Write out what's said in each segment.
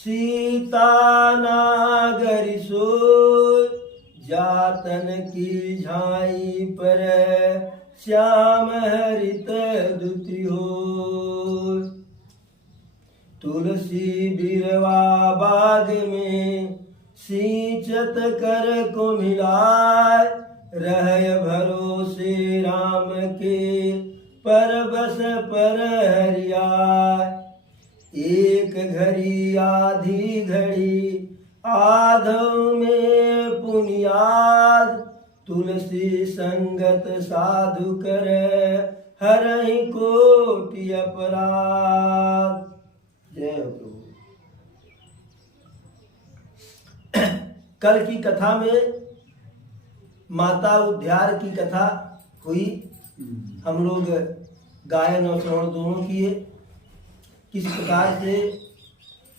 सीता नागर सोय, जातन की झाई पर श्याम हरित दुति होय। तुलसी बिरवा बाग में सिंचत कर को मिलाय, रह भरोसे राम के परबस पर हरियाय। एक घड़ी आधी घड़ी आधो में पुनियाद, तुलसी संगत साधु कर हरहि कोटि अपराध। जय हो प्रभु। कल की कथा में माता उद्धार की कथा हुई। हम लोग गायन और श्रवण दोनों किए। किस प्रकार से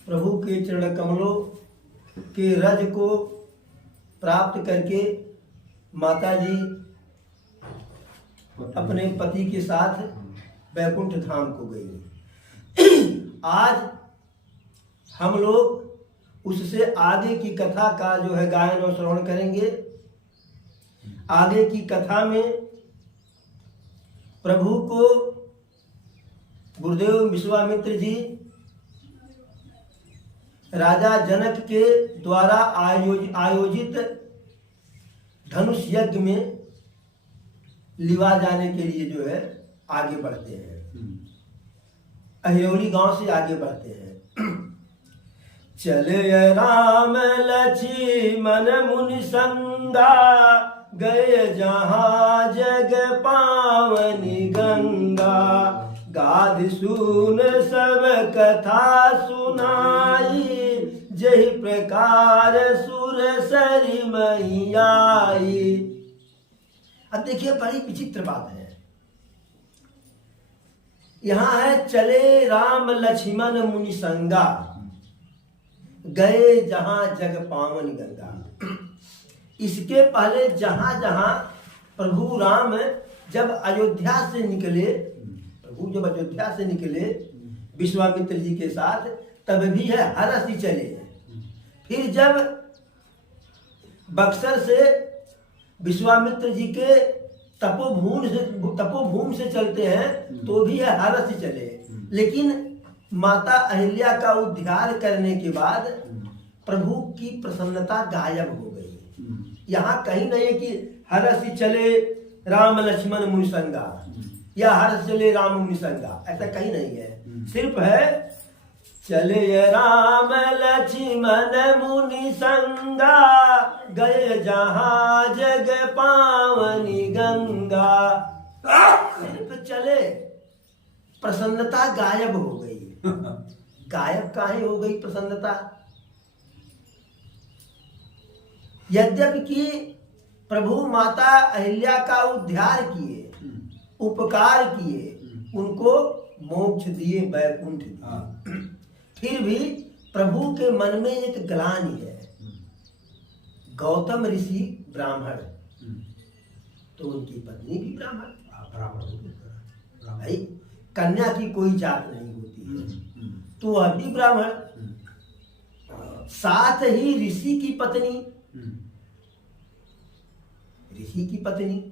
प्रभु के चरण कमलों के रज को प्राप्त करके माता जी अपने पति के साथ वैकुंठ धाम को गई। आज हम लोग उससे आगे की कथा का जो है गायन और श्रवण करेंगे। आगे की कथा में प्रभु को गुरुदेव विश्वामित्र जी राजा जनक के द्वारा आयोजित धनुष यज्ञ में लिवा जाने के लिए जो है आगे बढ़ते हैं। अहिरौली गांव से आगे बढ़ते हैं। चले राम लक्ष्मण मुनि संगा, गए जहाँ जग पावनी गंगा। गाद सुन सब कथा सुनाई, जही प्रकार सुर सरी मैयाई। अब देखिए बड़ी विचित्र बात है। यहाँ है चले राम लक्ष्मण मुनि संगा, गए जहां जग पावन गंगा। इसके पहले जहां जहां प्रभु राम जब अयोध्या से निकले, प्रभु जब अयोध्या से निकले विश्वामित्र जी के साथ, तब भी है हरसी चले। फिर जब बक्सर से विश्वामित्र जी के तपोभूमि से चलते हैं तो भी है हरसी चले। लेकिन माता अहिल्या का उद्धार करने के बाद प्रभु की प्रसन्नता गायब हो गई। यहाँ कहीं नहीं है कि हरसी चले राम लक्ष्मण मुनि संगा या हरस चले राम मुनि संगा, ऐसा कहीं नहीं है। सिर्फ है चले राम लक्ष्मण मुनि संगा, गए जहाँ जग पावनी गंगा। सिर्फ चले, प्रसन्नता गायब हो गई। गायब काहे हो गई प्रसन्नता? यद्यपि कि प्रभु माता अहिल्या का उद्धार किए, उपकार किए, उनको मोक्ष दिए, वैकुंठ दिए, फिर भी प्रभु के मन में एक ग्लानि है। गौतम ऋषि ब्राह्मण, तो उनकी पत्नी भी ब्राह्मण। भाई कन्या की कोई जात नहीं होती है, तो वह भी ब्राह्मण, साथ ही ऋषि की पत्नी, ऋषि की पत्नी,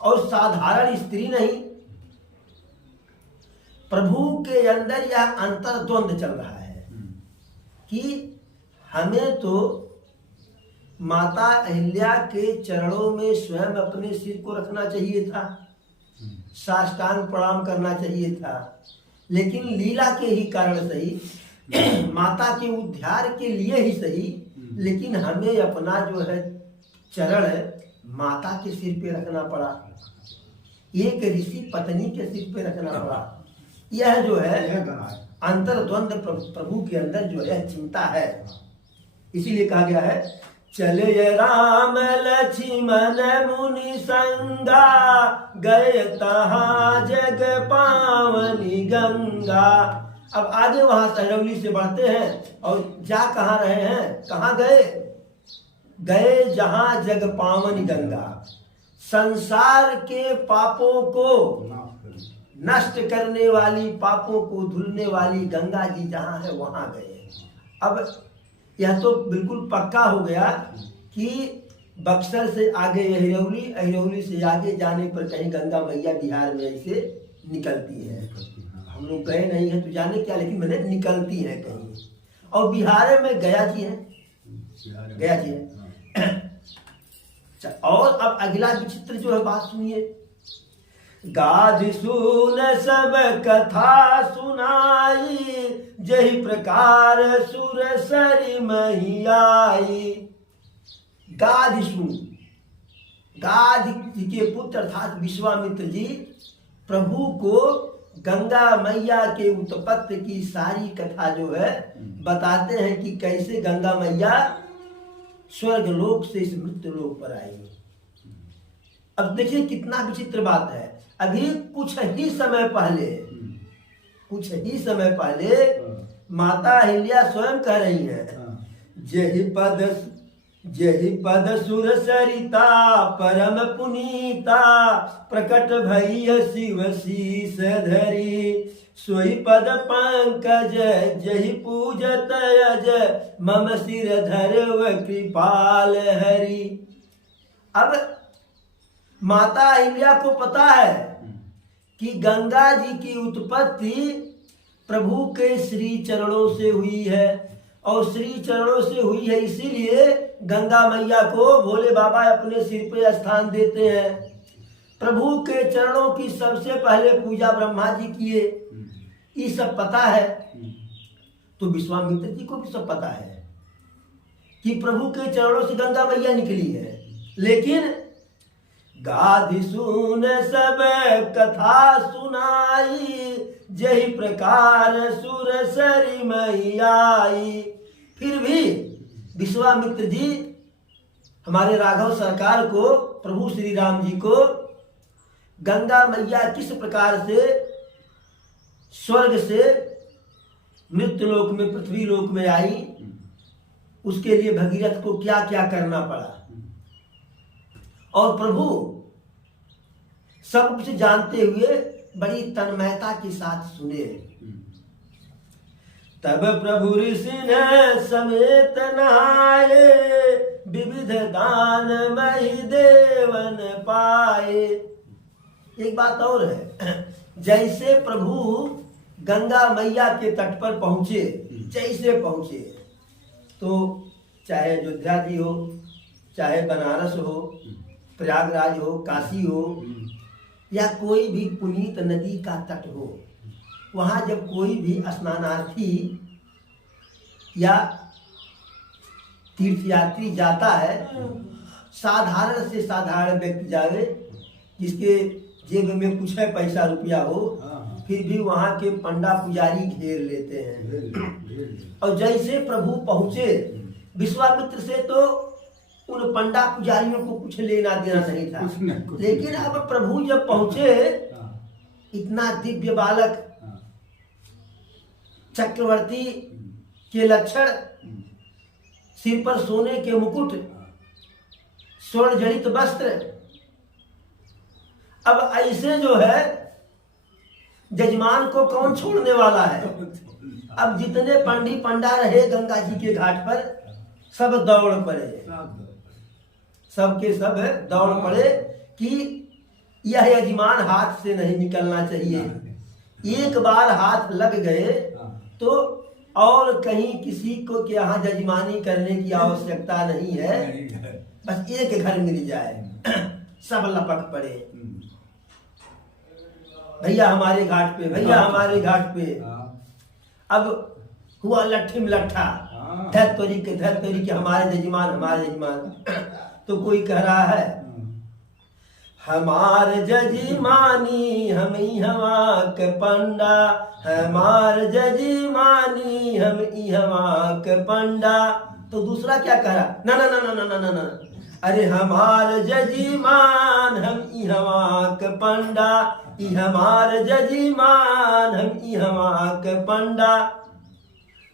और साधारण स्त्री नहीं। प्रभु के अंदर यह अंतर द्वंद चल रहा है कि हमें तो माता अहिल्या के चरणों में स्वयं अपने सिर को रखना चाहिए था, साष्टांग प्रणाम करना चाहिए था, लेकिन लीला के ही कारण सही, माता के उद्धार के लिए ही सही, लेकिन हमें अपना जो है चरण माता के सिर पे रखना पड़ा, एक ऋषि पत्नी के सिर पे रखना पड़ा। यह जो है अंतर द्वंद प्रभु के अंदर जो है चिंता है। इसीलिए कहा गया है चले राम लक्ष्मण मुनि संगा, गए तहाँ जग पावनी गंगा। अब आगे वहां सहरौली से बढ़ते हैं और जा कहाँ रहे हैं, कहाँ गए? गए जहां जग पावनी गंगा, संसार के पापों को नष्ट करने वाली, पापों को धुलने वाली गंगा जी जहाँ है वहाँ गए। अब यह तो बिल्कुल पक्का हो गया कि बक्सर से आगे अहिरौली, अहिरौली से आगे जाने पर कहीं गंगा मैया बिहार में ऐसे निकलती है। हम लोग गए नहीं है तो जाने क्या, लेकिन मैंने निकलती है कहीं। और बिहार में गया जी है, गया जी है। और अब अगला विचित्र जो है बात सुनिए। गाध सुन सब कथा सुनाई, जही प्रकार सुर सरी मही आई। गाध सुन, गाध जी के पुत्र अर्थात विश्वामित्र जी प्रभु को गंगा मैया के उत्पत्ति की सारी कथा जो है बताते हैं कि कैसे गंगा मैया स्वर्ग लोक से इस मृत्यु लोक पर आई। अब देखिए कितना विचित्र बात है। अभी कुछ ही समय पहले माता अहिल्या स्वयं कह रही हैं, जहि पद सुर सरिता परम पुनीता, प्रकट भई शिव शीस धरी, सोई पद पंकज जहि पूजत अज, मम सिर धरव कृपाल हरि। अब माता अहिल्या को पता है कि गंगा जी की उत्पत्ति प्रभु के श्री चरणों से हुई है, और श्री चरणों से हुई है इसीलिए गंगा मैया को भोले बाबा अपने सिर पे स्थान देते हैं। प्रभु के चरणों की सबसे पहले पूजा ब्रह्मा जी किए, ये सब पता है। तो विश्वामित्र जी को भी सब पता है कि प्रभु के चरणों से गंगा मैया निकली है। लेकिन गाधि सुन सब कथा सुनाई, जही प्रकार सुर सरी मही आई। फिर भी विश्वामित्र जी हमारे राघव सरकार को, प्रभु श्री राम जी को गंगा मैया किस प्रकार से स्वर्ग से मृत्यु लोक में, पृथ्वी लोक में आई, उसके लिए भगीरथ को क्या क्या करना पड़ा, और प्रभु सब कुछ जानते हुए बड़ी तन्मयता के साथ सुने। तब प्रभु ऋषि समेत नहाए, विविध दान मही देवन पाए। एक बात और है, जैसे प्रभु गंगा मैया के तट पर पहुंचे, जैसे पहुंचे तो चाहे अयोध्या जी हो, चाहे बनारस हो, प्रयागराज हो, काशी हो, या कोई भी पुनीत नदी का तट हो, वहाँ जब कोई भी स्नानार्थी या तीर्थयात्री जाता है, साधारण से साधारण व्यक्ति जावे जिसके जेब में कुछ है पैसा रुपया हो, फिर भी वहाँ के पंडा पुजारी घेर लेते हैं। और जैसे प्रभु पहुँचे विश्वामित्र से, तो उन पंडा पुजारियों को कुछ लेना देना नहीं था। लेकिन अब प्रभु जब पहुंचे, इतना दिव्य बालक, चक्रवर्ती के लक्षण, सिर पर सोने के मुकुट, स्वर्ण जड़ित वस्त्र, अब ऐसे जो है जजमान को कौन छोड़ने वाला है। अब जितने पंडी पंडा रहे गंगा जी के घाट पर, सब दौड़ पड़े, सबके सब दौड़ पड़े कि यह यजमान हाथ से नहीं निकलना चाहिए। एक बार हाथ लग गए तो और कहीं किसी को के यहाँ जजमानी करने की आवश्यकता नहीं है, बस एक घर मिल जाए। सब लपक पड़े, भैया हमारे घाट पे, भैया हमारे घाट पे। अब हुआ लट्ठी में लट्ठा, धैर्य के हमारे जजमान। तो कोई कह रहा है, हमार जजमानी हम ही हवा के पंडा, हमार जजमानी हम ही हवा के पंडा। तो दूसरा क्या कह रहा, ना ना ना ना ना ना ना, अरे हमार जजमान हम ही हवा के पंडा, ई हमार जजमान हम ही हवा के पंडा।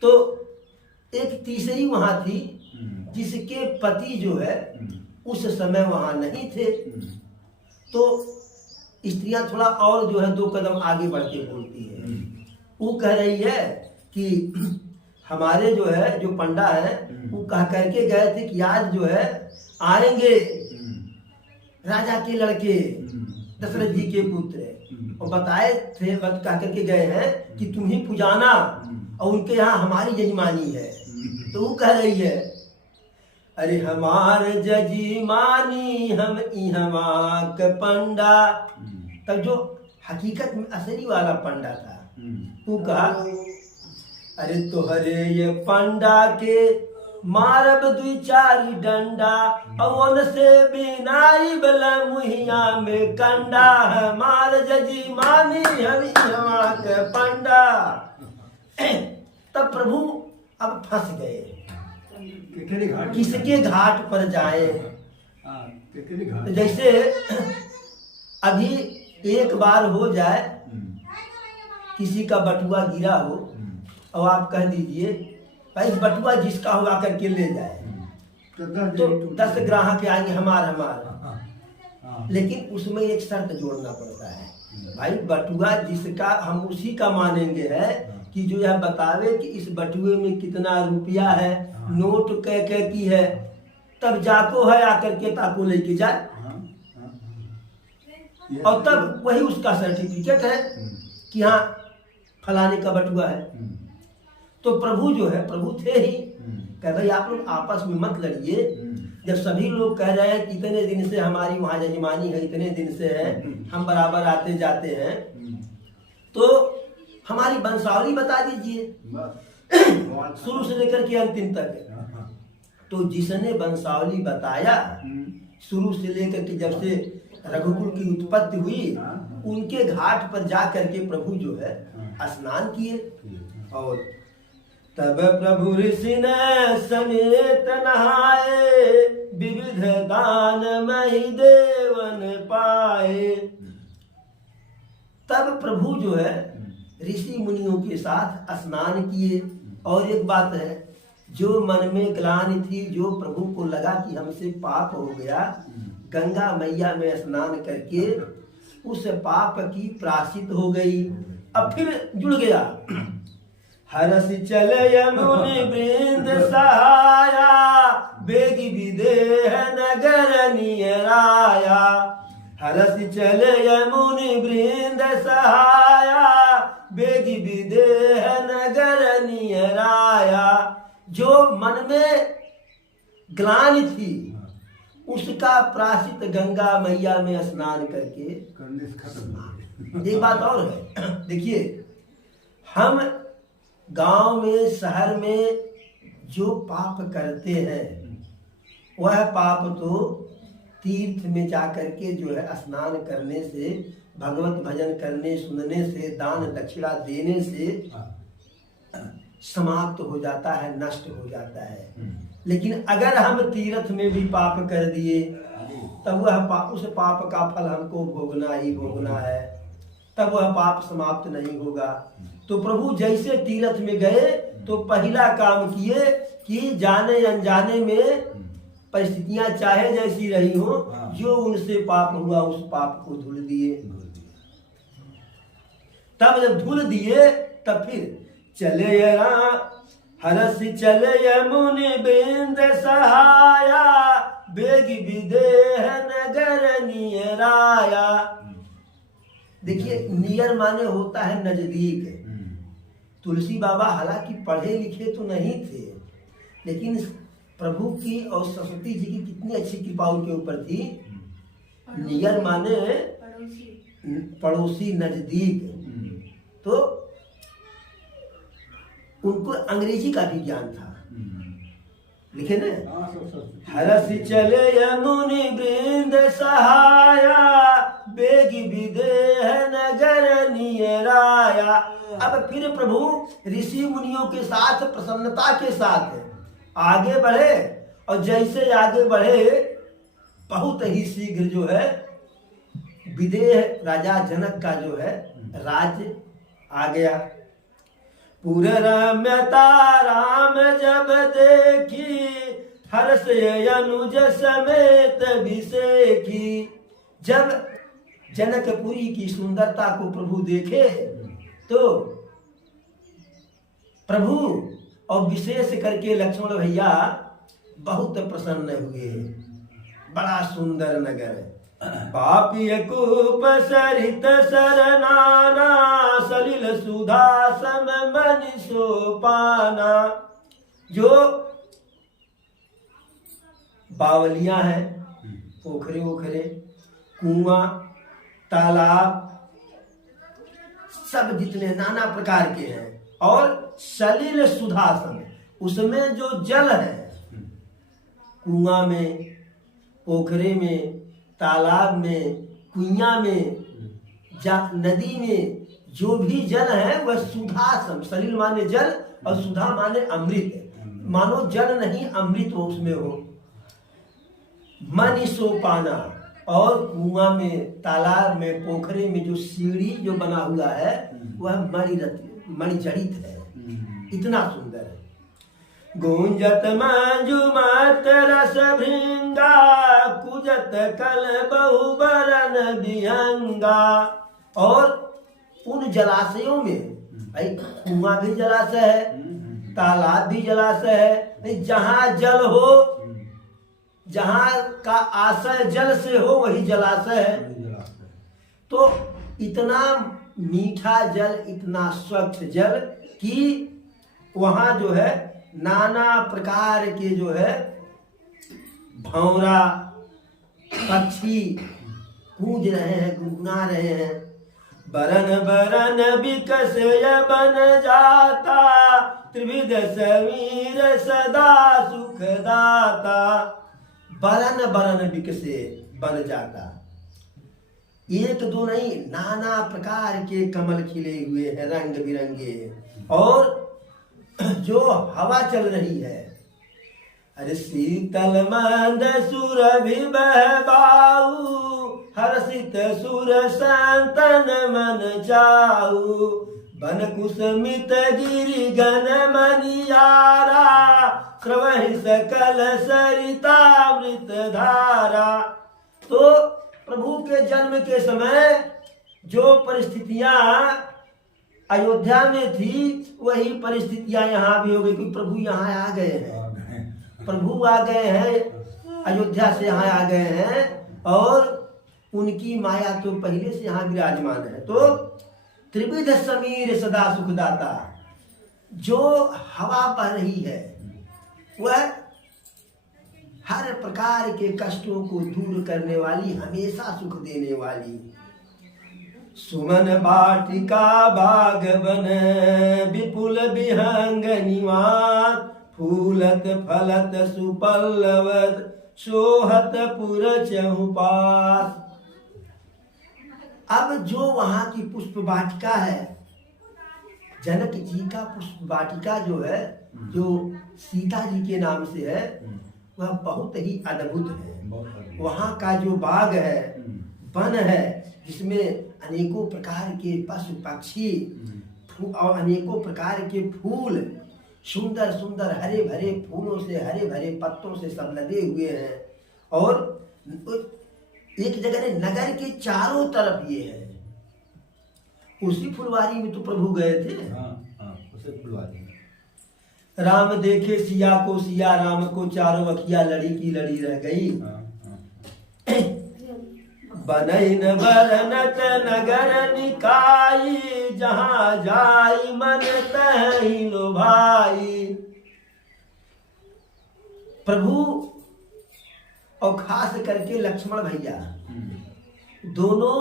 तो एक तीसरी वहां थी जिसके पति जो है उस समय वहां नहीं थे। तो स्त्रियां थोड़ा और जो है 2 कदम आगे बढ़ के बोलती है। वो कह रही है कि हमारे जो है जो पंडा है वो कह करके गए थे कि आज जो है आएंगे राजा के लड़के दशरथ जी के पुत्र, और बताए थे कह करके गए हैं कि तुम ही पुजाना और उनके यहाँ हमारी यजमानी है। तो वो कह रही है अरे हमार जजीमानी हम इहवा के पंडा। तब जो हकीकत में असली वाला पंडा था वो कहा अरे तोहरे ये पंडा के मारब 2-4 डंडा अवन से बिनाई बला मुहिया में कंडा, हमार जजीमानी हम इहवा के पंडा। तब प्रभु अब फंस गए, किसके घाट पर जाए। जैसे अभी एक बार हो जाए किसी का बटुआ गिरा हो और आप कह दीजिए भाई बटुआ जिसका हो आकर के ले जाए, तो 10 ग्राहक आएंगे हमार। लेकिन उसमें एक शर्त जोड़ना पड़ता है, भाई बटुआ जिसका हम उसी का मानेंगे है कि जो यह बतावे कि इस बटुए में कितना रुपया है, नोट कै की है, तब जाको है आकर के ताको लेके जाए और तब वही उसका सर्टिफिकेट है कि हाँ फलाने का बटुआ है। तो प्रभु जो है प्रभु थे ही, कह भाई आप लोग आपस में मत लड़िए। जब सभी लोग कह रहे हैं कि इतने दिन से हमारी वहाँ यजमानी है, इतने दिन से है, हम बराबर आते जाते हैं, तो हमारी वंशावली बता दीजिए शुरू से लेकर के अंतिम तक। तो जिसने वंशावली बताया शुरू से लेकर के जब से रघुकुल की उत्पत्ति हुई, उनके घाट पर जा करके प्रभु जो है स्नान किए। और तब प्रभु ऋषि ने समेत नहाए, विविध दान मही देवन पाए। तब प्रभु जो है ऋषि मुनियों के साथ स्नान किए। और एक बात है, जो मन में ग्लानि थी, जो प्रभु को लगा कि हमसे पाप हो गया, गंगा मैया में स्नान करके उस पाप की प्रायश्चित हो गई, अब फिर जुड़ गया। हरस चले यमुनि वृंद सहाया, बेगी विदेह नगर नियराया। हरस चले यमुनि वृंद सहाया, बेगी विदेह नगर नियराया। जो मन में ग्लानि थी उसका प्रायश्चित गंगा मैया में स्नान करके। एक बात और है, देखिए हम गांव में शहर में जो पाप करते हैं वह पाप तो तीर्थ में जाकर के जो है स्नान करने से, भगवत भजन करने सुनने से, दान दक्षिणा देने से समाप्त हो जाता है, नष्ट हो जाता है। लेकिन अगर हम तीर्थ में भी पाप कर दिए तब वह उस पाप का फल हमको भोगना ही भोगना है, तब वह पाप समाप्त नहीं होगा। तो प्रभु जैसे तीर्थ में गए तो पहला काम किए कि जाने अनजाने में परिस्थितियां चाहे जैसी रही हो, जो उनसे पाप हुआ उस पाप को धुल दिए। तब जब धुल दिए तब फिर चले हरस चले यमुनि वृंद सहाया, बेगी विदेह नगर नियराया। देखिए नियर माने होता है नजदीक। तुलसी बाबा हालांकि पढ़े लिखे तो नहीं थे, लेकिन प्रभु की और सरस्वती जी की कितनी अच्छी कृपा उनके ऊपर थी। नियर माने पड़ोसी, नजदीक। तो उनको अंग्रेजी का भी ज्ञान था, लिखे न, हरस चले यमुनि वृंद सहाया, बेगी विदेह नगर नियराया। अब फिर प्रभु ऋषि मुनियों के साथ प्रसन्नता के साथ आगे बढ़े, और जैसे आगे बढ़े बहुत ही शीघ्र जो है विदेह राजा जनक का जो है राज्य आ गया। पूरे रम्यता राम जब देखी, हर्ष अनुज समेत विसेखी। जब जनकपुरी की सुंदरता को प्रभु देखे तो प्रभु और विशेष करके लक्ष्मण भैया बहुत प्रसन्न हुए। बड़ा सुंदर नगर, पापी कूप सरित सरनाना, सलिल सुधा सम मन सोपाना। जो बावलियां हैं, पोखरे ओखरे, कुआं, तालाब, सब जितने नाना प्रकार के हैं, और सलिल सुधासन, उसमें जो जल है, कुआं में, पोखरे में, तालाब में, कुइया में, नदी में जो भी जल है वह सुधासम, सलिल माने जल और सुधा माने अमृत, मानो जल नहीं अमृत हो उसमें हो। मणि सोपाना, और कुआं में, तालाब में, पोखरे में जो सीढ़ी जो बना हुआ है वह मणिजड़ित है, इतना सुंदर है। गूंजत मंजुमत रस भृंगा, कुजत कल बहुबरन विहंगा। और उन जलाशयों में, भाई कुआं भी जलाशय है, तालाब भी जलाशय है, जहाँ जल हो, जहाँ का आशय जल से हो वही जलाशय है। तो इतना मीठा जल, इतना स्वच्छ जल कि वहाँ जो है नाना प्रकार के जो है भंवरा पक्षी गूंज रहे हैं, गुनगुना रहे हैं। बरन बरन विकसय बन जाता, त्रिविध समीर सदा सुखदाता। बरन बरन विकसे बन जाता, एक दो नहीं, नाना प्रकार के कमल खिले हुए हैं रंग बिरंगे, और जो हवा चल रही है, अरे शीतल मंद सुरभि बहबाऊ, हर्षित सुर संतन मन चाऊ। बन कुसमित गिरि गण मनियारा, श्रवहि सकल सरितामृत धारा। तो प्रभु के जन्म के समय जो परिस्थितियां अयोध्या में थी वही परिस्थितियां यहाँ भी हो गई, क्योंकि प्रभु यहाँ आ गए हैं, प्रभु आ गए हैं, अयोध्या से यहाँ आ गए हैं, और उनकी माया तो पहले से यहाँ विराजमान है। तो त्रिविध समीर सदा सुखदाता, जो हवा बह रही है वह हर प्रकार के कष्टों को दूर करने वाली, हमेशा सुख देने वाली। सुमन बाटिका बाग बन, विपुल विहंग निवास, फूलत फलत सुपल्लवत, शोहत पुर चहुपास। अब जो वहां की पुष्प वाटिका है, जनक जी का पुष्प वाटिका जो है, जो सीता जी के नाम से है, वह बहुत ही अद्भुत है। वहाँ का जो बाग है, वन है, जिसमें अनेकों प्रकार के पशु पक्षी और अनेकों प्रकार के फूल, सुंदर सुंदर हरे भरे फूलों से, हरे भरे पत्तों से सब लदे हुए हैं। और एक जगह नगर के चारों तरफ ये है। उसी फुलवारी में तो प्रभु गए थे। उसी फुलवारी। राम देखे सिया को, सिया राम को, चारों अखिया लड़ी की लड़ी रह गई। बनैन बरनत नगर निकाई, जहाँ जाई मन तहि लो भाई। प्रभु और खास करके लक्ष्मण भैया दोनों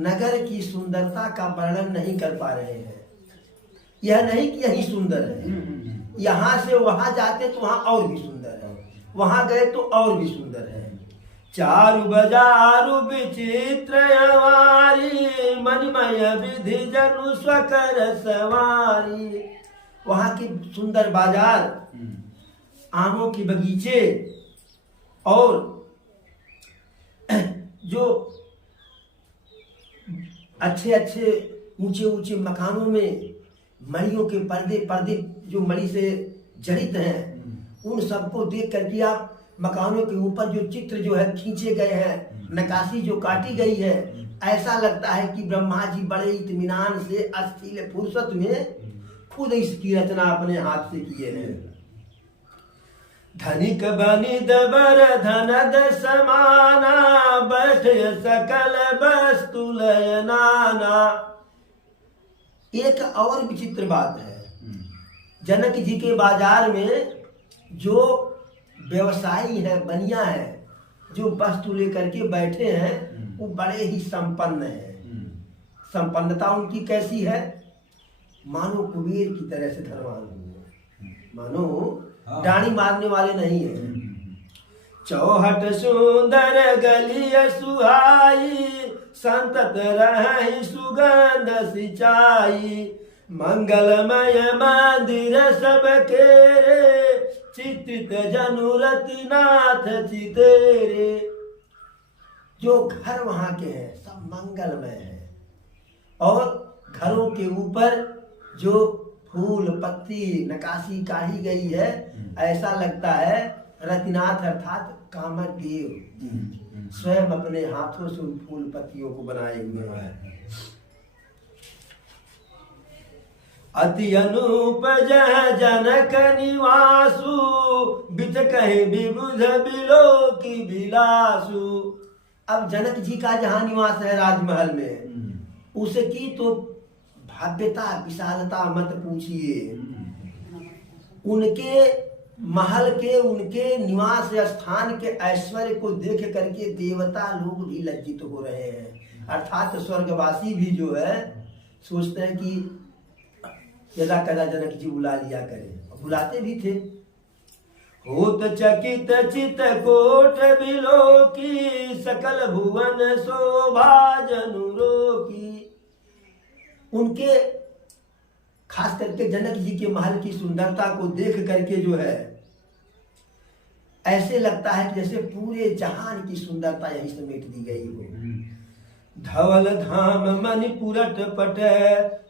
नगर की सुंदरता का वर्णन नहीं कर पा रहे हैं। यह नहीं कि यही सुंदर है, यहाँ से वहां जाते तो वहां और भी सुंदर है, वहां गए तो और भी सुंदर है। चारु बजारु विचित्र वारी, मनमय विधि जनु स्वकर सवारी। वहां के सुंदर बाजार, आमों की बगीचे, और जो अच्छे अच्छे ऊंचे ऊंचे मकानों में मणियों के पर्दे जो मणि से जड़ित हैं, उन सबको देख करके आप मकानों के ऊपर जो चित्र जो है खींचे गए हैं, नक्काशी जो काटी गई है, ऐसा लगता है कि ब्रह्मा जी बड़े इत्मीनान से अस्थिल फुर्सत में खुद इसकी रचना अपने हाथ से किए हैं। धनिक बनि दबर धनद समाना, बैठ सकल वस्तु लय नाना। एक और विचित्र बात है, जनक जी के बाजार में जो व्यवसायी है, बनिया है, जो वस्तु लेकर के बैठे हैं, वो बड़े ही संपन्न हैं। संपन्नता उनकी कैसी है? मानो कुबेर की तरह से धनवान हुए, मानो डाणी मारने वाले नहीं है। चौहट सुंदर गलिय सुहाई, संतत रहि सुगंध सिंचाई। मंगलमय मंदिर सब केरे, चित्त जनुरति नाथ चितेरे। जो घर वहां के हैं सब मंगलमय है, और घरों के ऊपर जो फूल पत्ती नक्काशी काढ़ी गई है, ऐसा लगता है रतिनाथ अर्थात कामदेव स्वयं अपने हाथों से उन फूल पत्तियों को बनाए हुए हैं। अति अनूप जह जनक निवासु, बिच कहीं विबुध बिलो की बिलासु। अब जनक जी का जहाँ निवास है राजमहल में, उसकी तो भव्यता विशालता मत पूछिए। उनके महल के, उनके निवास स्थान के ऐश्वर्य को देख करके देवता लोग भी लज्जित हो रहे हैं, अर्थात स्वर्गवासी भी जो है सोचते हैं कि यदा कदा जनक जी बुला लिया करें, बुलाते भी थे। होत चकित चित कोट बिलो की, सकल भुवन शोभा जनुरो की। उनके खास करके जनक जी के महल की सुंदरता को देख करके जो है ऐसे लगता है कि जैसे पूरे जहान की सुंदरता यहीं समेट दी गई हो। धवल धाम मणिपुरट पट,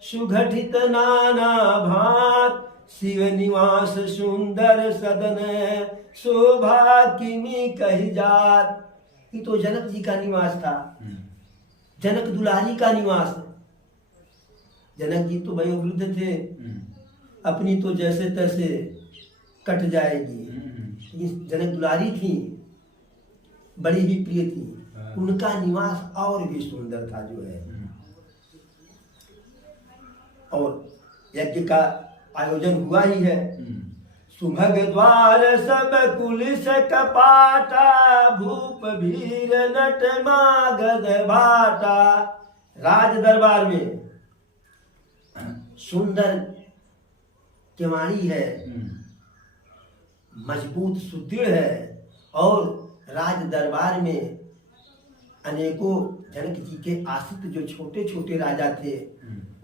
सुघटित नाना भात। शिव निवास सुंदर सदन, शोभा किमी कही जात। ये तो जनक जी का निवास था, जनक दुलारी का निवास। जनक जी तो वयोवृद्ध थे, अपनी तो जैसे तैसे कट जाएगी, लेकिन जनक दुलारी थी, बड़ी ही प्रिय थी। उनका निवास और भी सुंदर था जो है। और यज्ञ का आयोजन हुआ ही है। सुभग द्वार सब कुलिस कपाटा, भूप भीर नट मागध भाटा। राज दरबार में सुंदर केवाड़ी है, मजबूत सुदृढ़ है, और राज दरबार में अनेकों जनक जी के आश्रित जो छोटे छोटे राजा थे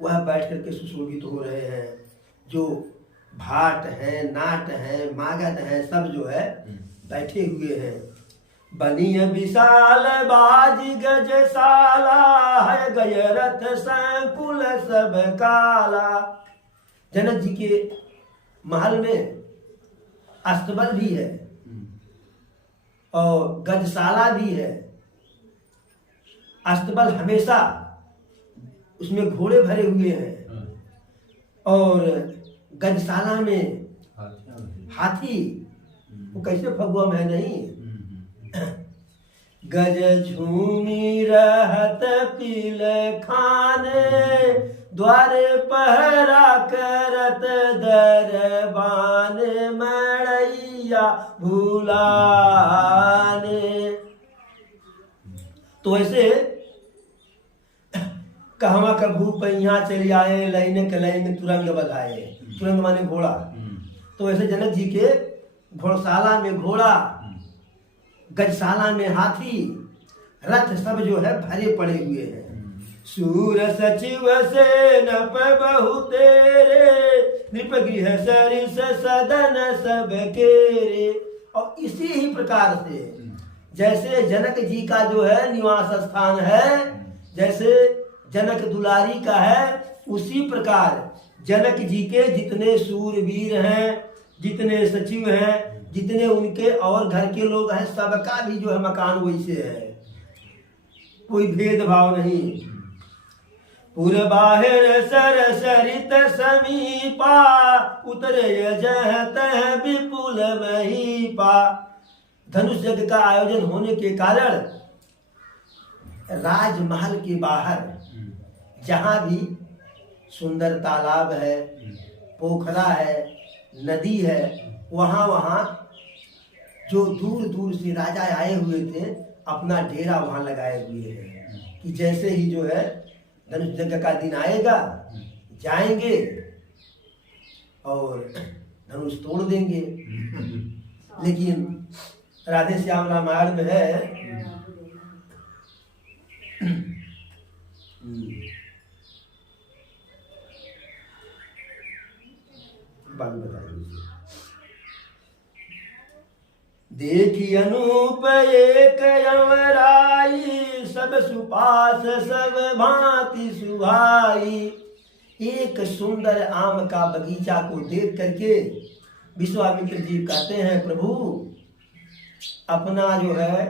वह बैठ करके सुशोभित हो रहे हैं। जो भाट हैं, नाट हैं, मागध हैं, सब जो है बैठे हुए हैं। बनिय विशाल बाजी गजशाला, है गय रथ संकुल सब काला। जनक जी के महल में अस्तबल भी है और गजशाला भी है। अस्तबल हमेशा उसमें घोड़े भरे हुए हैं, और गजशाला में हाथी। वो कैसे फगुआ में नहीं। गज झूमी रहत पील खाने, द्वारे पहरा करत दरबान, मड़ैया भूलाने। तो ऐसे कहवा का भूप यहाँ चले आए, लाइन के लाइन तुरंग बधाए। तुरंग माने घोड़ा। तो ऐसे जनक जी के घोड़शाला में घोड़ा, गजशाला में हाथी, रथ सब जो है भरे पड़े हुए हैं। सूर सचिव से नप बहु तेरे, नृप गृह सरिस सदन सब केरे। और इसी ही प्रकार से जैसे जनक जी का जो है निवास स्थान है, जैसे जनक दुलारी का है, उसी प्रकार जनक जी के जितने सूरवीर हैं, जितने सचिव हैं, जितने उनके और घर के लोग हैं, सबका भी जो है मकान वैसे है। कोई भेदभाव नहीं। पूर्वाहिर सर सरित समीपा, उतरे जहत विपुल महीपा। धनुष यज्ञ का आयोजन होने के कारण राजमहल के बाहर जहाँ भी सुंदर तालाब है, पोखरा है, नदी है, वहाँ वहाँ जो दूर दूर से राजा आए हुए थे अपना डेरा वहाँ लगाए हुए हैं कि जैसे ही जो है धनुष यज्ञ का दिन आएगा जाएंगे और धनुष तोड़ देंगे। लेकिन राधे श्याम रामायण में है बात बताइए। देखी अनूप एक यमराई, सब सुपास सब भांति सुहाई। एक सुंदर आम का बगीचा को देख करके विश्वामित्र जी कहते हैं प्रभु अपना जो है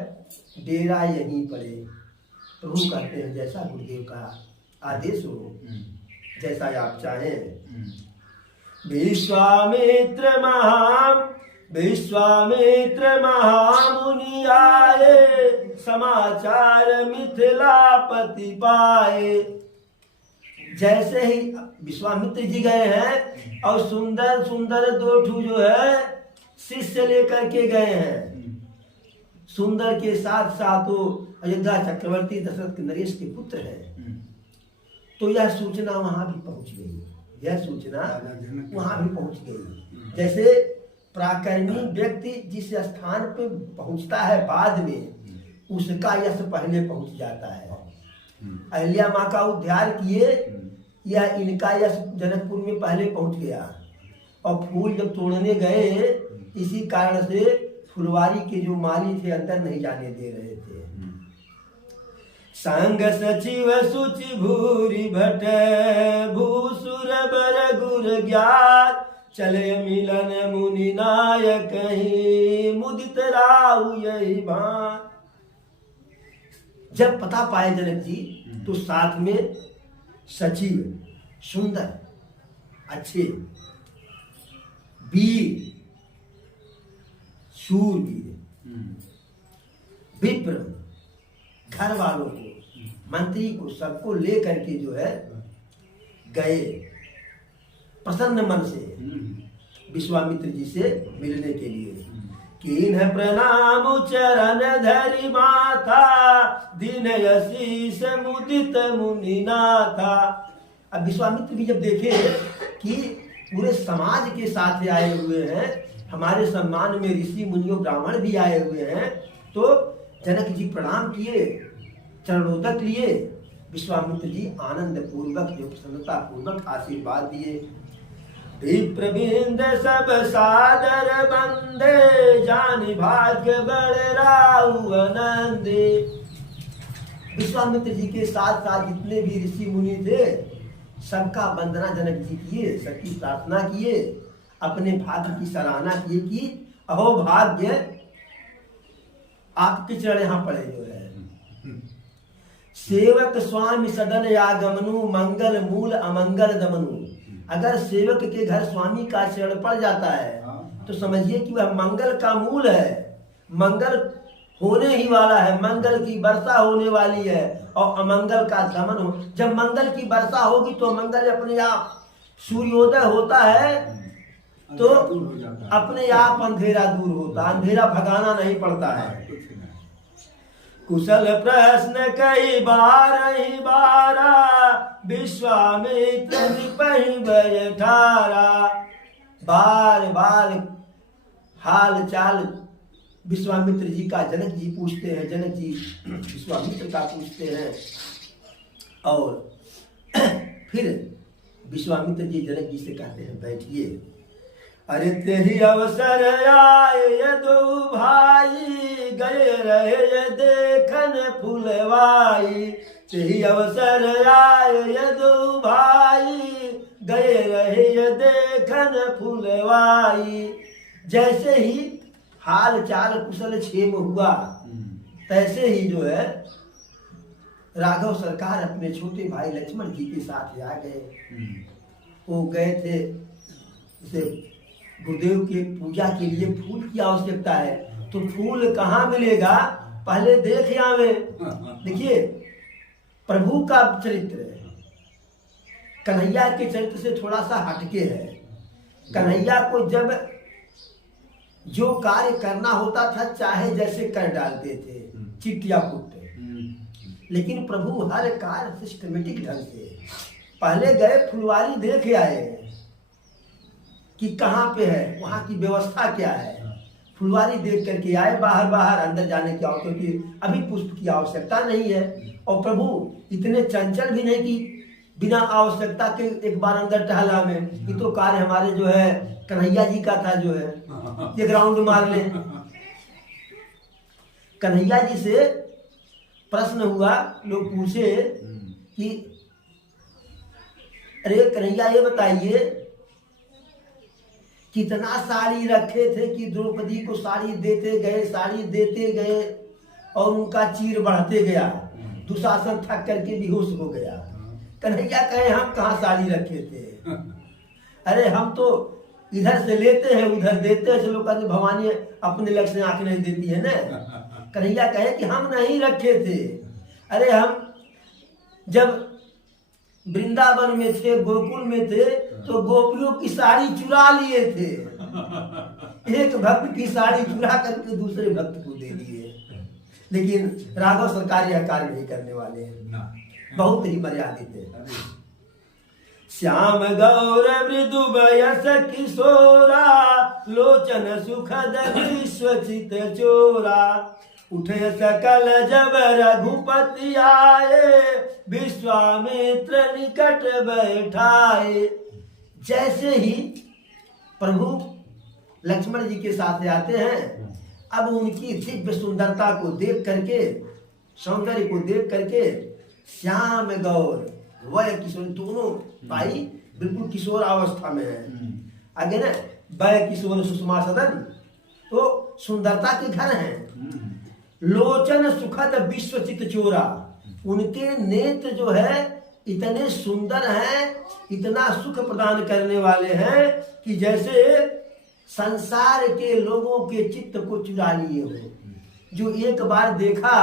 डेरा यहीं पड़े। प्रभु कहते हैं जैसा गुरुदेव का आदेश हो, जैसा आप चाहें। विश्वामित्र महामुनि आए, समाचार मिथिलापति पाए। जैसे ही विश्वामित्र जी गए हैं और सुंदर सुंदर दो ठू जो है शिष्य लेकर के गए हैं। सुंदर के साथ साथ वो अयोध्या चक्रवर्ती दशरथ के नरेश के पुत्र हैं। तो यह सूचना वहां भी पहुंच गई, यह सूचना वहां भी पहुंच गई। जैसे प्राकर्मी व्यक्ति जिस स्थान पे पहुंचता है बाद में उसका यश पहले पहुंच जाता है। अहिल्या माँ का उद्धार किए, यह इनका यश जनकपुर में पहले पहुंच गया। और फूल जब तोड़ने गए इसी कारण से फुलवारी के जो माली थे अंदर नहीं जाने दे रहे थे। संग सचिव सुचि भूरि भट, भूसुर बर गुर ज्ञात। चले मिलन मुनि नायक ही, मुदित राहु यही बात। जब पता पाए जनक जी तो साथ में सचिव सुंदर अच्छे वीर शूरवीर विप्र घर वालों को मंत्री को सबको लेकर के जो है गए प्रसन्न मन से विश्वामित्र जी से मिलने के लिए। कीन्ह प्रणाम चरण धरि माथा, दीन यशीष मुदित मुनि नाथा। अब विश्वामित्र भी जब देखे कि पूरे समाज के साथ आए हुए हैं, हमारे सम्मान में ऋषि मुनियों ब्राह्मण भी आए हुए हैं, तो जनक जी प्रणाम किए, चरणोदक लिए। विश्वामित्र जी आनंद पूर्वक जो प्रसन्नता पूर्वक आशीर्वाद दिए। विप्रबिंद सब सादर बंदे, जानि भाग्य बड़ राहु आनंदे। विश्वामित्र जी के साथ साथ जितने भी ऋषि मुनि थे सबका वंदना जनक जी किए, सबकी प्रार्थना किए, अपने भाग्य की सराहना किए कि अहो भाग्य आपके चरण यहाँ पड़े जो है। सेवक स्वामी सदन आगमनु, मंगल मूल अमंगल दमनु। अगर सेवक के घर स्वामी का चरण पड़ जाता है तो समझिए कि वह मंगल का मूल है, मंगल होने ही वाला है, मंगल की वर्षा होने वाली है और अमंगल का दमन हो। जब मंगल की वर्षा होगी तो मंगल अपने आप सूर्योदय होता है तो अपने आप अंधेरा दूर होता है, अंधेरा भगाना नहीं पड़ता है। कुशल प्रश्न कई बार ही बारा, विश्वामित्र निपहि बैठारा। बार बार हाल चाल विश्वामित्र जी का जनक जी पूछते हैं, जनक जी विश्वामित्र का पूछते हैं। और फिर विश्वामित्र जी जनक जी से कहते हैं बैठिए। अरे तेहि अवसर आए दो भाई, गए रहे देखन फुलवाई। तेहि अवसर आए दो भाई, गए रहे देखन फुलवाई। जैसे ही हाल चाल कुशल क्षेम हुआ तैसे ही जो है राघव सरकार अपने छोटे भाई लक्ष्मण जी के साथ आ गए। वो गए थे, जैसे गुरुदेव के पूजा के लिए फूल की आवश्यकता है, तो फूल कहाँ मिलेगा पहले देख आवे। देखिए प्रभु का चरित्र कन्हैया के चरित्र से थोड़ा सा हटके है। कन्हैया को जब जो कार्य करना होता था चाहे जैसे कर डालते थे, चिट्ठिया पुट्टे, लेकिन प्रभु हर कार्य सिस्टमेटिक ढंग से। पहले गए फुलवारी देख आए कि कहाँ पे है, वहाँ की व्यवस्था क्या है, फुलवारी देख करके आए। बाहर बाहर अंदर जाने की आवश्यकता, क्योंकि अभी पुष्प की आवश्यकता नहीं है। और प्रभु इतने चंचल भी नहीं कि बिना आवश्यकता के एक बार अंदर टहला में। ये तो कार्य हमारे जो है कन्हैया जी का था, जो है ये ग्राउंड मार ले। कन्हैया जी से प्रश्न हुआ, लोग पूछे कि अरे कन्हैया ये बताइए कितना साड़ी रखे थे कि द्रौपदी को साड़ी देते गए और उनका चीर बढ़ते गया, दुशासन थक करके बेहोश हो गया। कन्हैया कहे हम कहाँ साड़ी रखे थे, अरे हम तो इधर से लेते हैं उधर देते हैं। लोग कहते भवानी अपने लक्ष्य से आंख नहीं देती है ना। कन्हैया कहे कि हम नहीं रखे थे, अरे हम जब वृंदावन में थे, गोकुल में थे, तो गोपियों की साड़ी चुरा लिए थे। एक भक्त की साड़ी चुरा करके दूसरे भक्त को दे दिए। लेकिन राघव सरकार यह कार्य नहीं करने वाले हैं, बहुत ही मर्यादित है। श्याम गौर मृदु बयस किशोरा, लोचन सुखद विश्वचित चोरा, उठे सकल जब रघुपति आए, विश्वामित्र निकट बैठाए। जैसे ही प्रभु लक्ष्मण जी के साथ आते हैं, अब उनकी दिव्य सुंदरता को देख करके, सौंदर्य को देख करके, श्याम गौर वय किशोर, दोनों भाई बिल्कुल किशोर अवस्था में है। आगे ना वय किशोर सुषमा सदन, तो सुंदरता के घर हैं। लोचन सुखद विश्वचित चोरा, उनके नेत्र जो है इतने सुंदर हैं, इतना सुख प्रदान करने वाले हैं कि जैसे संसार के लोगों के चित्त को चुरा लिए हो। जो एक बार देखा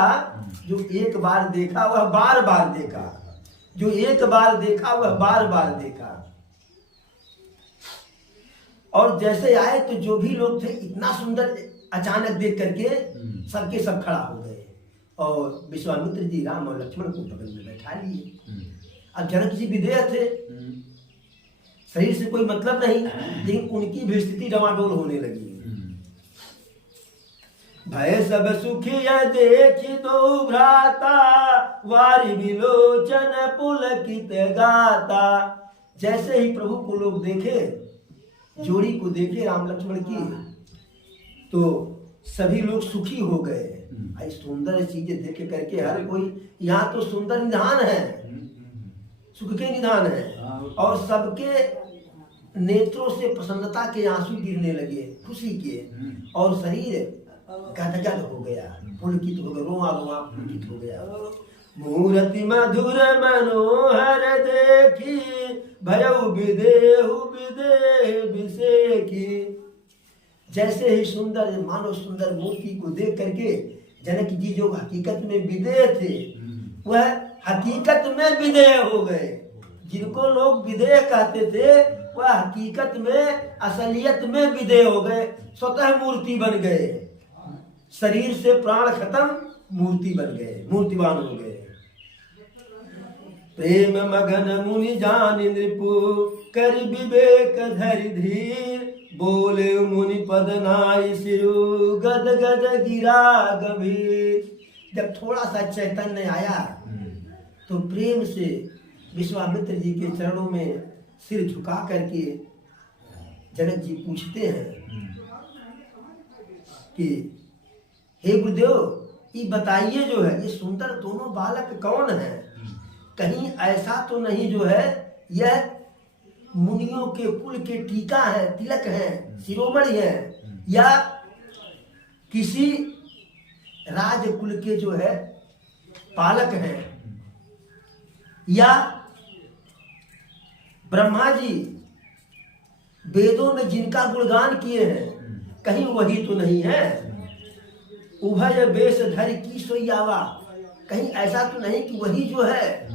वह बार बार देखा, जो एक बार देखा वह बार बार देखा। और जैसे आए तो जो भी लोग थे इतना सुंदर अचानक देख करके सबके सब खड़ा हो गए। और विश्वामित्र जी राम और लक्ष्मण को बगल में बैठा लिए। अब जनक जी विदेह थे, शरीर से कोई मतलब नहीं, लेकिन उनकी भी स्थिति डमाडोल होने लगी। भय सब सुखिया देखी दो भ्राता, वारी विलोचन पुलकित गाता। जैसे ही प्रभु को लोग देखे, जोड़ी को देखे राम लक्ष्मण की, तो सभी लोग सुखी हो गए। भाई सुंदर चीजें देख करके हर कोई, यहाँ तो सुंदर निधान है, सुख के निधान है, और सबके नेत्रों से प्रसन्नता के आंसू गिरने लगे खुशी के, और शरीर गदगद हो गया, पुलकित हो गया, रोआ रोआ पुलकित हो गया। मूर्ति मधुर मनोहर देखी, भयउ विदेहु विदेह विसेकी। जैसे ही सुंदर मानो सुंदर मूर्ति को देख करके जनक जी जो हकीकत में विदेह थे, वह हकीकत में विदेह हो गए। जिनको लोग विदेह कहते थे वह हकीकत में असलियत में विदेह हो गए, स्वतः मूर्ति बन गए। शरीर से प्राण खत्म, मूर्ति बन गए, मूर्तिवान हो गए। प्रेम मगन मुनि जान नृपु, कर विवेक धरि धीर, बोले मुनि पद नाई सिरु, गद गद गिरा गंभीर। जब थोड़ा सा चैतन्य आया तो प्रेम से विश्वामित्र जी के चरणों में सिर झुका करके जनक जी पूछते हैं कि हे गुरुदेव, ये बताइए जो है ये सुंदर दोनों बालक कौन है? कहीं ऐसा तो नहीं जो है यह मुनियों के कुल के टीका है, तिलक है, शिरोमणि है, या किसी राजकुल के जो है पालक हैं? या ब्रह्मा जी वेदों में जिनका गुणगान किए हैं, कहीं वही तो नहीं है। उभय वेश धर की सोयावा, कहीं ऐसा तो नहीं कि वही जो है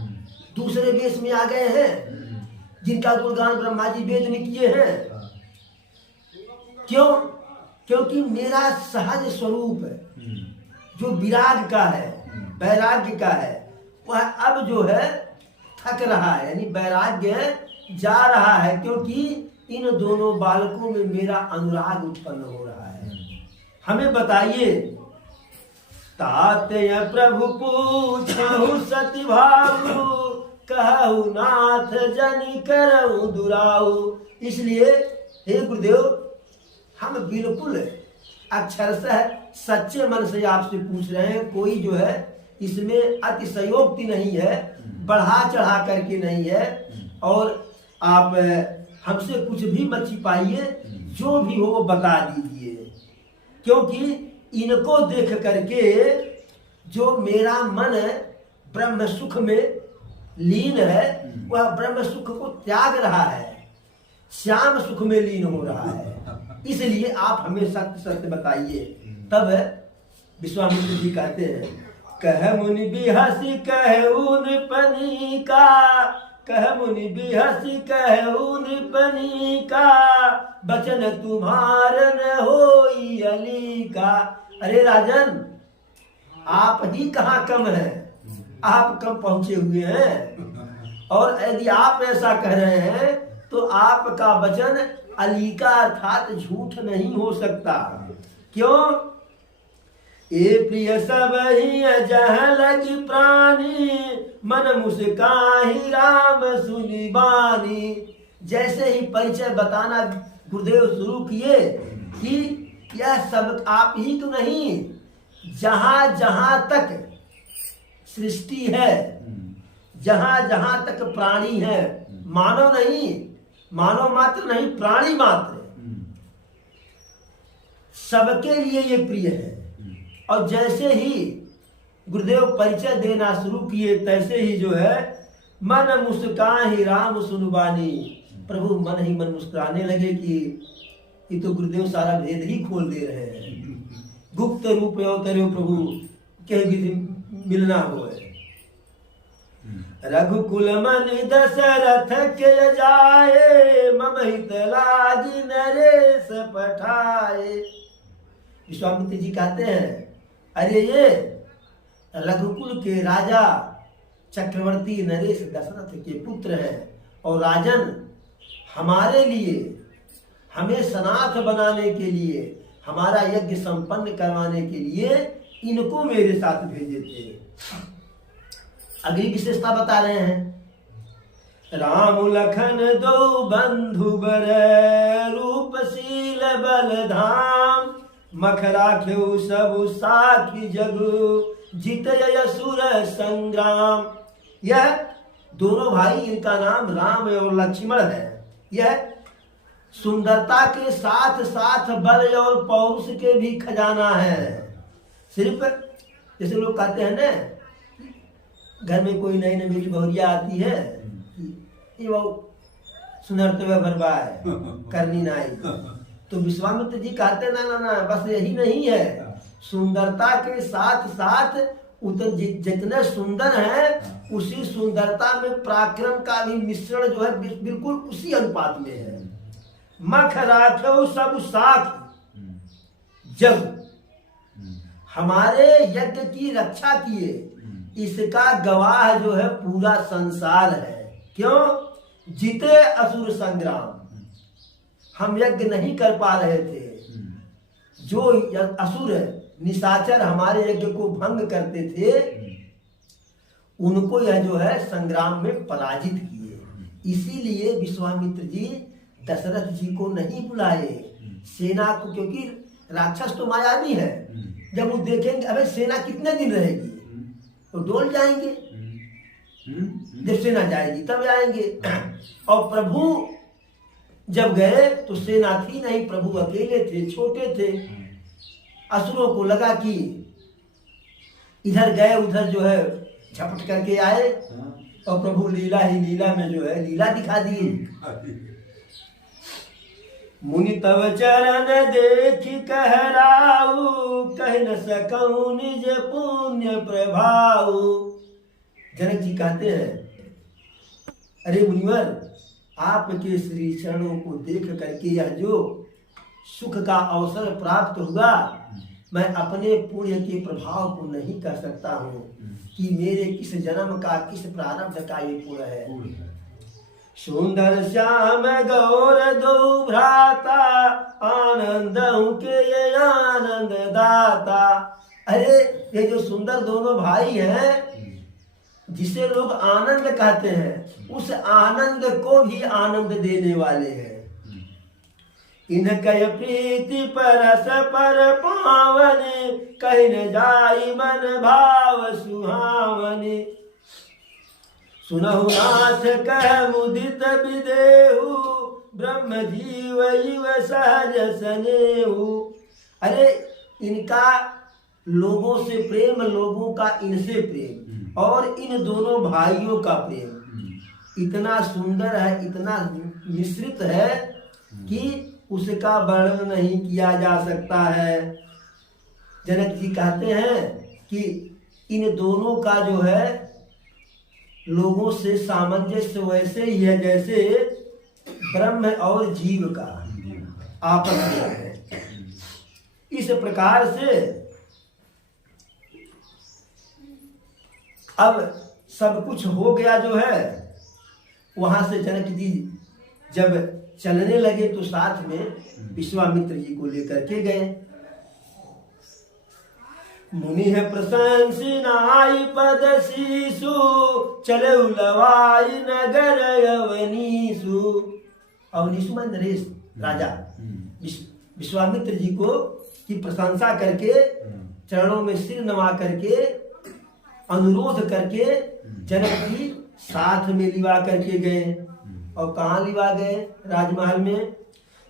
दूसरे वेश में आ गए हैं जिनका गुणगान ब्रह्मा जी वेद में किए हैं। क्यों? क्योंकि मेरा सहज स्वरूप जो विराग का है, वैराग्य का है, वह अब जो है थक रहा है, यानी वैराग्य जा रहा है, क्योंकि इन दोनों बालकों में मेरा अनुराग उत्पन्न हो रहा है। हमें बताइए, तात्या प्रभु पूछहु सति भाऊ, कहु नाथ जनि करहु दुराऊ। इसलिए हे गुरुदेव, हम बिल्कुल अक्षरशः सच्चे मन से आपसे पूछ रहे हैं। कोई जो है इसमें अतिशयोक्ति नहीं है, बढ़ा चढ़ा करके नहीं है, और आप हमसे कुछ भी मत छिपाइए, जो भी हो वो बता दीजिए। क्योंकि इनको देख करके जो मेरा मन ब्रह्म सुख में लीन है, वह ब्रह्म सुख को त्याग रहा है, श्याम सुख में लीन हो रहा है। इसलिए आप हमें सत्य सत्य बताइए। तब विश्वामित्र जी कहते हैं, कह मुनि बिहसी कहू नृपनि का, कह मुनि बिहसी कहू नृपनि का, बचन तुम्हार न होई अली का। अरे राजन, आप ही कहाँ कम हैं, आप कम पहुंचे हुए हैं। और यदि आप ऐसा कह रहे हैं तो आपका वचन अली का अर्थात झूठ नहीं हो सकता। क्यों? ए प्रिय सब ही जह लगी प्राणी, मन मुस्काही राम सुनी बानी। जैसे ही परिचय बताना गुरुदेव शुरू किए कि यह सब आप ही तो नहीं, जहां जहां तक सृष्टि है, जहां जहां तक प्राणी है, मानव नहीं, मानव मात्र नहीं, प्राणी मात्र, सबके लिए ये प्रिय है। और जैसे ही गुरुदेव परिचय देना शुरू किए, तैसे ही जो है मन मुस्काही राम सुनबानी, प्रभु मन ही मन मुस्कुराने लगे कि ये तो गुरुदेव सारा भेद ही खोल दे रहे हैं। गुप्त रूप अवतरे प्रभु के विधि मिलना हो। रघुकुल मनि दशरथ के जाए, मम हित लागी नरेश पठाए। विश्वामित्र जी कहते हैं, अरे ये रघुकुल के राजा चक्रवर्ती नरेश दशरथ के पुत्र हैं, और राजन हमारे लिए, हमें सनाथ बनाने के लिए, हमारा यज्ञ संपन्न करवाने के लिए इनको मेरे साथ भेजे थे। अगली विशेषता बता रहे हैं, राम लखन दो बंधु बर, रूपशील बलधाम, मख राख्यो सब साखी जगु, जितय असुर संग्राम। यह दोनों भाई, इनका नाम राम और लक्ष्मण है। यह सुंदरता के साथ साथ बल और पौरुष के भी खजाना है। सिर्फ जैसे लोग कहते हैं ना, घर में कोई नई नई बहुरिया आती है, ये वो सुनरते हुए भरवा है, करनी नाई। तो विश्वामित्र जी कहते ना ना ना, बस यही नहीं है, सुंदरता के साथ साथ जितने सुंदर हैं, उसी सुंदरता में पराक्रम का भी मिश्रण जो है बिल्कुल उसी अनुपात में है। मख राख्यो सब साख जब, हमारे यज्ञ की रक्षा किए, इसका गवाह जो है पूरा संसार है। क्यों? जीते असुर संग्राम। हम यज्ञ नहीं कर पा रहे थे, जो असुर निशाचर हमारे यज्ञ को भंग करते थे, उनको यह जो है संग्राम में पराजित किए। इसीलिए विश्वामित्र जी दशरथ जी को नहीं बुलाए, सेना को, क्योंकि राक्षस तो मायावी है। जब वो देखेंगे अबे सेना कितने दिन रहेगी, तो डोल जाएंगे। जब सेना जाएगी तब आएंगे। और प्रभु जब गए तो सेना थी नहीं, प्रभु अकेले थे, छोटे थे। असुरों को लगा कि इधर गए उधर जो है झपट करके आए, और प्रभु लीला ही लीला में जो है लीला दिखा दिए। मुनि तव चरण देख कहराऊ, कह न सकऊं निज पुण्य प्रभाऊ। जनक जी कहते हैं, अरे मुनिवर, आपके श्री चरणों को देख करके यह जो सुख का अवसर प्राप्त हुआ, मैं अपने पुण्य के प्रभाव को नहीं कर सकता हूँ कि मेरे किस जन्म का किस प्रारब्ध का ये पुण्य है। सुंदर श्याम गौर दो भ्राता, आनंद के ये आनंद दाता। अरे ये जो सुंदर दोनों भाई हैं, जिसे लोग आनंद कहते हैं, उस आनंद को भी आनंद देने वाले हैं। इनकय प्रीति परस पर पावन, कहीं न जाई मन भाव सुहावनी। सुनहु नाथ कह मुदित विदेहु, ब्रह्म जीव इव सहज सनेहु। अरे इनका लोगों से प्रेम, लोगों का इनसे प्रेम, और इन दोनों भाइयों का प्रेम इतना सुंदर है, इतना मिश्रित है कि उसका वर्णन नहीं किया जा सकता है। जनक जी कहते हैं कि इन दोनों का जो है लोगों से सामंजस्य वैसे ही है जैसे ब्रह्म और जीव का आपस में है। इस प्रकार से अब सब कुछ हो गया जो है। वहां से जनक जी जब चलने लगे तो साथ में विश्वामित्र जी को लेकर के गए। मुनि है प्रशंसी नाई पद शीशु, चले लवाई नगर अवनीसु। अवनीसु में नरेश राजा विश्वामित्र जी को की प्रशंसा करके, चरणों में सिर नवा करके, अनुरोध करके जनक जी साथ में लिवा करके गए। और कहाँ लिवा गए? राजमहल में।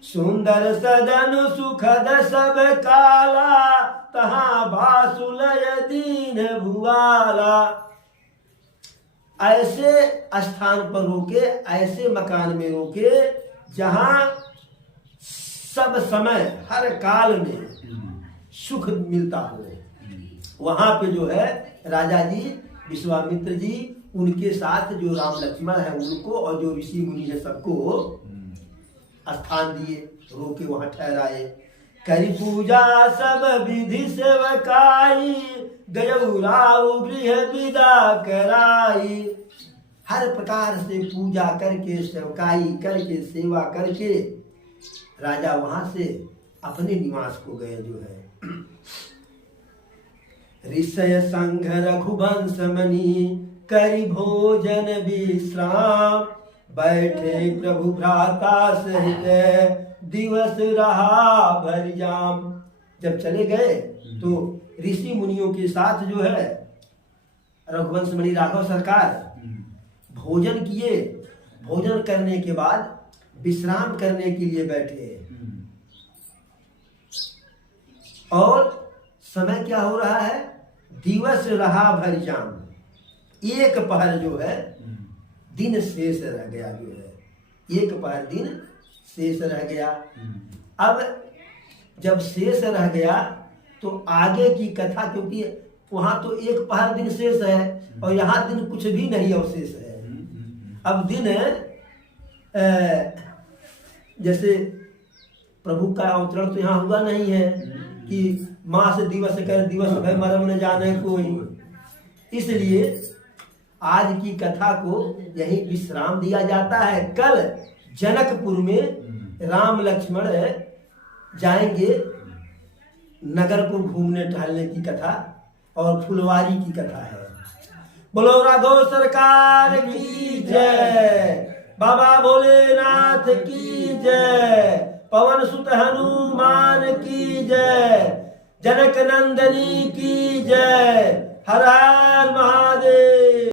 सुंदर सदन सुखद सब काला, तहाँ बासुलय दीन भुआला। ऐसे स्थान पर रोके, ऐसे मकान में रोके जहाँ सब समय हर काल में सुख मिलता हो। वहां पे जो है राजा जी विश्वामित्र जी उनके साथ जो राम लक्ष्मण है उनको और जो ऋषि मुनि है सबको स्थान दिए, रोके वहां ठहराए। करी पूजा सब विधि सेवकाई, गयौराऊ गृह विदा कराई। हर प्रकार से पूजा करके, सेवकाई करके, सेवा करके राजा वहां से अपने निवास को गए जो है। ऋषय संघ रघुवंश मणि, करी भोजन विश्राम। बैठे प्रभु भ्राता सहित, दिवस रहा भरिजाम। जब चले गए तो ऋषि मुनियों के साथ जो है रघुवंश मणि राघव सरकार भोजन किए। भोजन करने के बाद विश्राम करने के लिए बैठे। और समय क्या हो रहा है? दिवस रहा भरिजाम। एक पहर जो है दिन शेष रह गया जो है। एक पहर दिन शेष रह गया। अब जब शेष रह गया तो आगे की कथा, क्योंकि वहां तो एक पहर दिन शेष है और यहाँ दिन कुछ भी नहीं अवशेष है। अब दिन जैसे प्रभु का अवतरण तो यहाँ हुआ नहीं है कि मास दिवस कर दिवस भय मरम न जाने कोई। इसलिए आज की कथा को यही विश्राम दिया जाता है। कल जनकपुर में राम लक्ष्मण जाएंगे नगर को घूमने टहलने की कथा और फुलवारी की कथा है। बोलो राघव सरकार की जय, बाबा भोलेनाथ की जय, पवन सुत हनुमान की जय, जनक नंदनी की जय। हर हर महादेव।